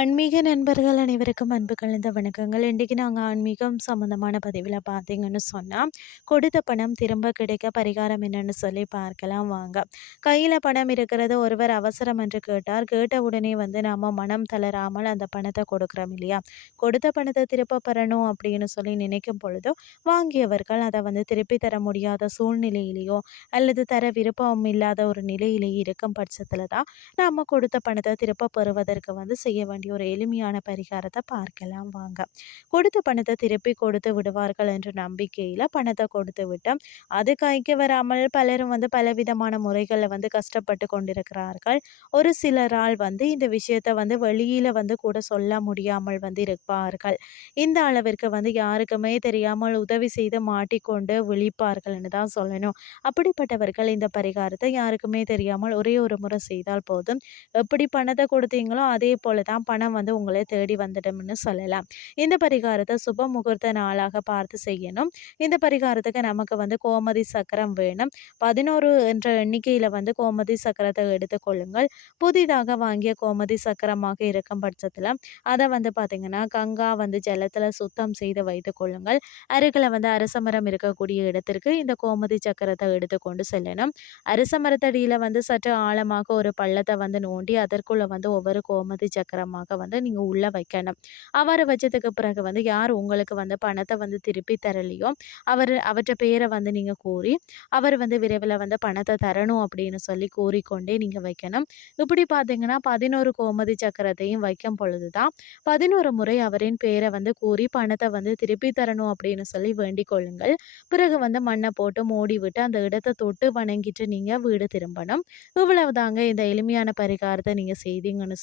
ஆன்மீக நண்பர்கள் அனைவருக்கும் அன்பு கலந்த வணக்கங்கள். இன்றைக்கு நாங்கள் ஆன்மீகம் சம்மந்தமான பதிவில் பார்த்தீங்கன்னு சொன்னால் கொடுத்த பணம் திரும்ப கிடைக்க பரிகாரம் என்னன்னு சொல்லி பார்க்கலாம் வாங்க. கையில் பணம் இருக்கிறது ஒருவர் அவசரம் என்று கேட்டார். கேட்ட உடனே வந்து நாம் மனம் தளராமல் அந்த பணத்தை கொடுக்குறோம் இல்லையா? கொடுத்த பணத்தை திருப்ப பெறணும் அப்படின்னு சொல்லி நினைக்கும் பொழுதோ வாங்கியவர்கள் அதை வந்து திருப்பி தர முடியாத சூழ்நிலையிலேயோ அல்லது தர விருப்பம் இல்லாத ஒரு நிலையிலேயே இருக்கும் பட்சத்தில் தான், நாம் கொடுத்த பணத்தை திருப்ப பெறுவதற்கு வந்து செய்ய வேண்டிய ஒரு எளிமையான பரிகாரத்தை பார்க்கலாம் வாங்க. கொடுத்த பணத்தை திருப்பி கொடுத்து விடுவார்கள் என்ற நம்பிக்கையில பணத்தை கொடுத்து விட்டோம் அது கைக்கு வராமல் பலரும் வந்து பலவிதமான முறைகளை வந்து கஷ்டப்பட்டு கொண்டிருக்கிறார்கள். ஒரு சிலரால் வந்து இந்த விஷயத்தை வந்து வெளியில வந்து கூட சொல்ல முடியாமல் வந்து இருப்பார்கள். இந்த அளவிற்கு வந்து யாருக்குமே தெரியாமல் உதவி செய்து மாட்டிக்கொண்டு விழிப்பார்கள்னு தான் சொல்லணும். அப்படிப்பட்டவர்கள் இந்த பரிகாரத்தை யாருக்குமே தெரியாமல் ஒரே ஒரு முறை செய்தால் போதும். எப்படி பணத்தை கொடுத்தீங்களோ அதே போல தான் பணம் வந்து உங்களை தேடி வந்துடும்னு சொல்லலாம். இந்த பரிகாரத்தை சுப முகூர்த்த நாளாக பார்த்து செய்யணும். இந்த பரிகாரத்துக்கு நமக்கு வந்து கோமதி சக்கரம் வேணும். 11 என்ற எண்ணிக்கையில் வந்து கோமதி சக்கரத்தை எடுத்துக்கொள்ளுங்கள். புதிதாக வாங்கிய கோமதி சக்கரமாக இருக்கும் பட்சத்தில் அதை வந்து பார்த்தீங்கன்னா, கங்கா வந்து ஜலத்தில் சுத்தம் செய்து வைத்துக் கொள்ளுங்கள். அருகில் வந்து அரசமரம் இருக்கக்கூடிய இடத்திற்கு இந்த கோமதி சக்கரத்தை எடுத்துக்கொண்டு செல்லணும். அரசமரத்தடியில் வந்து சற்று ஆழமாக ஒரு பள்ளத்தை வந்து நோண்டி, அதற்குள்ள வந்து ஒவ்வொரு கோமதி சக்கரமாக வந்து நீங்கள் உள்ள வைக்கணும். அவரை வச்சதுக்கு பிறகு வந்து யார் உங்களுக்கு வந்து பணத்தை வந்து திருப்பி தரலையோ, அவர் அவற்ற பேரை வந்து நீங்கள் கூறி, அவர் வந்து விரைவில் வந்து பணத்தை தரணும் அப்படின்னு சொல்லி கூறிக்கொண்டே நீங்கள் வைக்கணும். இப்படி பார்த்தீங்கன்னா, 11 கோமதி சக்கரத்தையும் வைக்கும் பொழுது தான், 11 முறை அவரின் பேரை வந்து கூறி பணத்தை வந்து திருப்பி தரணும் அப்படின்னு சொல்லி வேண்டிக் கொள்ளுங்கள். பிறகு வந்து மண்ணை போட்டு மூடிவிட்டு, அந்த இடத்தை தொட்டு வணங்கிட்டு நீங்கள் வீடு திரும்பணும். இவ்வளவுதாங்க இந்த எளிமையான பரிகாரத்தை நீங்கள் செய்தீங்கன்னு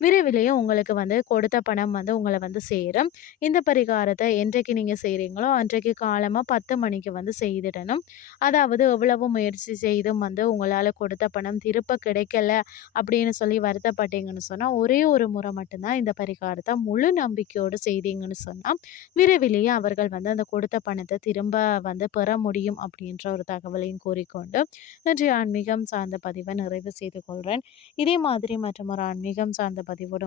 விரைவில் விரைவிலேயே உங்களுக்கு வந்து கொடுத்த பணம் வந்து உங்களை வந்து சேரும். இந்த பரிகாரத்தை என்றைக்கு நீங்க செய்கிறீங்களோ அன்றைக்கு காலமாக பத்து மணிக்கு வந்து செய்திடணும். அதாவது எவ்வளவு முயற்சி செய்தும் வந்து உங்களால் கொடுத்த பணம் திருப்ப கிடைக்கல அப்படின்னு சொல்லி வருத்தப்பட்டீங்கன்னு சொன்னா, ஒரே ஒரு முறை மட்டும்தான் இந்த பரிகாரத்தை முழு நம்பிக்கையோடு செய்தீங்கன்னு சொன்னால் விரைவிலேயே அவர்கள் வந்து அந்த கொடுத்த பணத்தை திரும்ப வந்து பெற முடியும் அப்படின்ற ஒரு தகவலையும் கூறிக்கொண்டு, இன்றைய ஆன்மீகம் சார்ந்த பதிவை நிறைவு செய்து கொள்கிறேன் இதே மாதிரி மற்றும் ஒரு ஆன்மீகம் சார்ந்த பதிவோடு